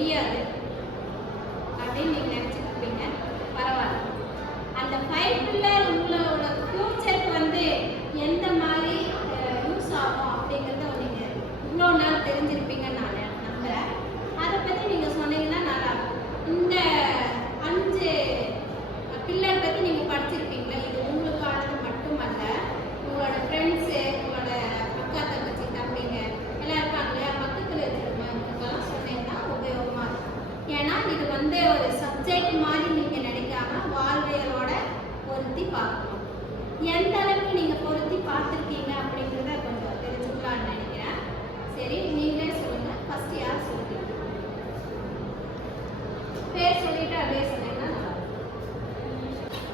தெரியாது அப்படின்னு நீங்கள் நினச்சிருப்பீங்க. பரவாயில்ல. அந்த 5 பில்லர் உங்களோட ஃப்யூச்சருக்கு வந்து எந்த மாதிரி யூஸ் ஆகும் அப்படிங்கிறத நீங்கள் இவ்வளோ நாள் தெரிஞ்சிருப்பீங்கன்னு நான் நம்புகிறேன். அதை பற்றி நீங்கள் சொன்னீங்கன்னா நல்லாயிருக்கும். இந்த 5 பில்லர் பற்றி நீங்கள் படிச்சிருப்பீங்களா? இது உங்களுக்கானது மட்டுமல்ல, உங்களோட ஃப்ரெண்ட்ஸு, உங்களோட அக்கா தங்கச்சி தம்பிங்க எல்லாம் இருக்காங்க இல்லையா, பக்கத்தில் இருக்கிறவங்களுக்கெல்லாம் சொன்னீங்கன்னா உபயோகமாக இருக்கும். ஏன்னா இது வந்து ஒரு சப்ஜெக்ட் மாதிரி நீங்கள் நினைக்காம வாழ்வியலோட பொருத்தி பார்க்கணும். எந்த அளவுக்கு நீங்கள் பொருத்தி பார்த்துருக்கீங்க அப்படிங்கிறத கொஞ்சம் தெரிஞ்சுக்கலான்னு நினைக்கிறேன். சரி, நீங்களே சொல்லுங்கள். ஃபஸ்ட்டு யார் சொல்லுங்கள்? பேர் சொல்லிட்டு அப்படியே சொன்னீங்கன்னா நல்லா இருக்கும்.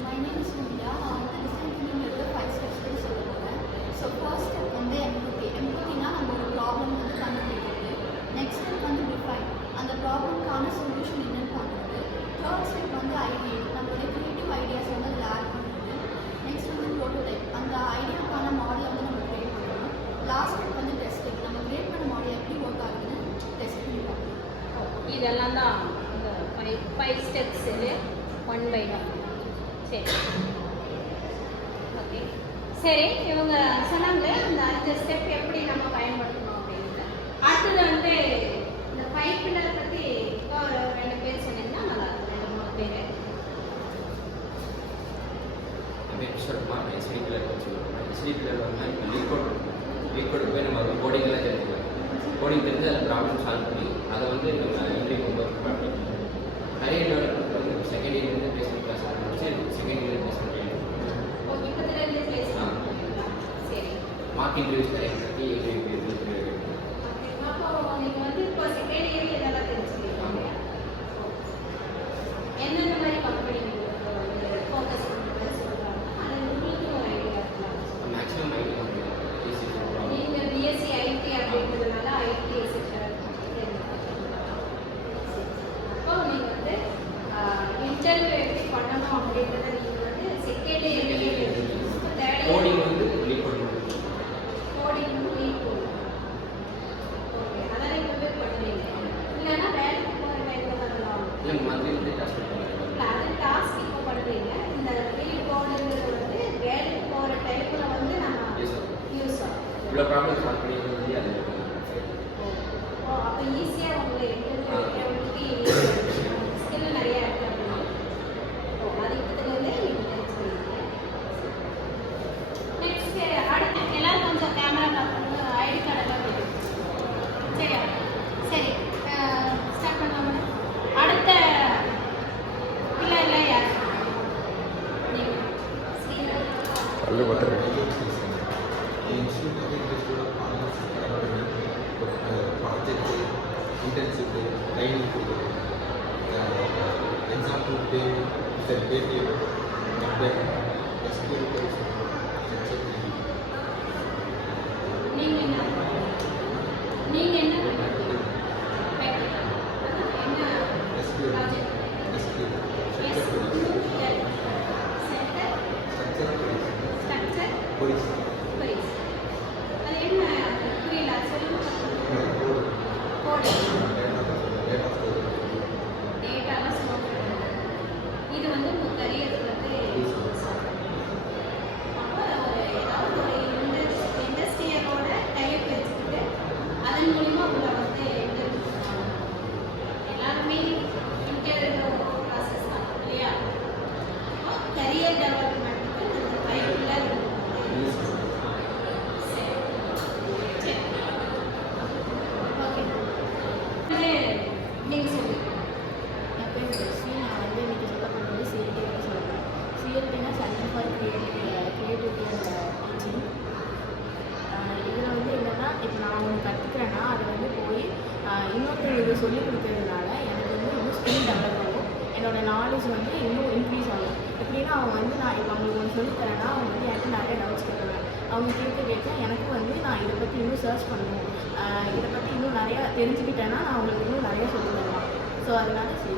My name is Nidya. நான் வந்து டிசைன் 5 ஸ்டெப்ஸ் சொல்ல போகிறேன். ஸோ ஃபர்ஸ்ட் ஸ்டெப் வந்து எம்பத்தி. எம்பத்தினா நம்ம ஒரு ப்ராப்ளம் வந்து கண்டுபிடிக்கிறது. நெக்ஸ்ட் ஸ்டெப் வந்து டிஃபைன், அந்த ப்ராப்ளம்க்கான சொல்யூஷன் என்னன்னு பார்க்குறது. தேர்ட் ஸ்டெப் வந்து ஐடியா, நம்மளோட க்ரியேட்டிவ் ஐடியாஸ் வந்து அதில் ஆட் பண்ணுறது. நெக்ஸ்ட் வந்து ப்ரோட்டோடைப், அந்த ஐடியாவுக்கான மாடலை வந்து நம்ம க்ரியேட் பண்ணணும். லாஸ்ட் ஸ்டெப் வந்து டெஸ்டிங், நம்ம க்ரியேட் பண்ண மாடல் எப்படி ஒர்க் ஆகுதுன்னு டெஸ்ட் பண்ணி பார்க்கணும். இதெல்லாம் தான் இந்த 5 ஸ்டெப்ஸ் 1 by 1. சரி, ஓகே. சரி, இவங்க சொன்னாங்களே அந்த 5 ஸ்டெப் எப்படி நம்ம பயன்படுத்தணும் அப்படின்ட்டு. அடுத்தது வந்து இந்த 5 பில்லர் பற்றி ஒரு 2 பேர் சொன்னீங்கன்னா நல்லா இருக்கும். 2-3 பேர். எஸ்டி பில்லர் வச்சுருக்கோம். எஸ்டி பில்லர் வந்து லீக்கோடு போய் நம்ம கோடிங்கெல்லாம் தெரிஞ்சுக்கலாம். கோடிங் தெரிஞ்சு அதில் ப்ராப்ளம் சால்வ் பண்ணி அதை வந்து நம்ம எப்படி கொண்டு வரணும். நிறைய டெவலப்மெண்ட் வந்து செகண்ட் இயர்லேருந்து பேஸ்மெண்ட் கிளாஸ் ஆரம்பிச்சு செகண்ட் இயர் பேஸ்மெண்ட் இப்போதுலேருந்து பேசலாம். சரி, மார்க் இன்டர்வியூஸ் நிறைய பற்றி அப்போ நீங்கள் வந்து இப்போ செகண்ட் இயர் இதெல்லாம் தெரிஞ்சுக்கிறீங்க. எந்தெந்த மாதிரி கம்பெனி ஃபோக்கஸ் பண்ணுறது சொல்கிறாங்க, அது உங்களுக்கு ஒரு ஐடியா இருக்கலாம். மேக்ஸிமம் ஐடியா நீங்கள் பிஎஸ்சி ஐடி அப்படிங்கிறதுனால ஐடி செக்டர். அப்போ நீங்கள் வந்து இன்டர்வியூ எப்படி பண்ணணும் அப்படின்றத நீங்கள் வந்து செகண்ட் இயர்லேயே இப்போ தேர்ட் கோடிங் இயர் வந்து லீக்கோடு கோடிங் லீட் போகும். ஓகே, அதெல்லாம் இப்போவே பண்ணுவீங்க. இல்லைன்னா வேலைக்கு போகிற டைமில் பண்ணலாம். இல்லை மந்த்லி வந்து டாஸ்க் பண்ணுவாங்க. இல்லை, அது டாஸ்க் இப்போ பண்ணுறீங்க. இந்த லீட் போடுறது வந்து வேலைக்கு போகிற டைமில் வந்து நம்ம யூஸ் ஆகும். இவ்வளோ ப்ராப்ளம் சால்வ் பண்ணி அது ஓ, அப்போ ஈஸியாக உங்களுக்கு ஸ்கில் நிறையா இருக்குது அப்படின்னா அது இப்போதுலேருந்தே நீங்கள் தெரிஞ்சுக்கிறீங்க. நெக்ஸ்ட் அடுத்து எல்லாரும் கொஞ்சம் கேமரா பார்க்கணும். ஐடி கார்டெல்லாம் போயிடும். சரியா? சரி, ஸ்டார்ட் பண்ணலாமா? அடுத்த பிள்ளைல யார்? நீங்கள் பல்லு பத்திரம் ப்ராஜெக்ட்டு, இன்டர்ன்ஷிப்பு, ட்ரைனிங் கொடுக்குறது, example payment, Paytm, number, SQL course, நீங்கள் என்ன நீங்கள் என்ன என்ன SQL, project? SQL, centre structure police, queries. அது என்ன புரியல, சொல்லுங்க. கோடு டேட்டா ஸ்டோர், டேட்டாலாம் ஸ்டோர் பண்ணுறது. இது வந்து உங்கள் கரியருக்கு வந்து அப்போ ஒரு ஏதாவது ஒரு இண்டஸ்ட்ரியலோட டைப் வச்சுக்கிட்டு அதன் மூலிமா உங்களை வந்து இன்டர்வியூ பண்ணுவாங்க. எல்லாருமே இன்டர்வியூ ப்ராசஸ் தான் இல்லையா? கரியர் டெவலப்மெண்ட்டுக்கு இந்த 5 பில்லர் நீங்கள் சொல்லுங்கள். என் பேர் ஜெஸ்ஸி. நான் வந்து இன்னைக்கு சொல்ல போகிறது சிஎல்டி பற்றி சொல்கிறேன். சிஎல்டினா centre for creativity and teaching. இதில் வந்து என்னென்னா, இப்போ நான் ஒன்று கற்றுக்கிறேன்னா அதை வந்து போய் இன்னொருத்தவங்களுக்கு சொல்லிக் கொடுக்கறதுனால எனக்கு வந்து இன்னும் ஸ்கில் டெவலப் ஆகும். என்னோடய நாலேஜ் வந்து இன்னும் இன்க்ரீஸ் ஆகும். எப்படின்னா அவங்க வந்து நான் இப்போ அவங்களுக்கு ஒன்று சொல்லித்தரேன்னா அவங்க வந்து எனக்கு நிறைய டவுட்ஸ் கேட்குறாங்க. அவங்க கேட்க எனக்கு வந்து நான் இதை பற்றி இன்னும் சர்ச் பண்ணணும், இதை பற்றி இன்னும் நிறையா தெரிஞ்சுக்கிட்டேன்னா நான் அவங்களுக்கு இன்னும் நிறையா சொல்லி தரலாம். ஸோ அதனால சரி.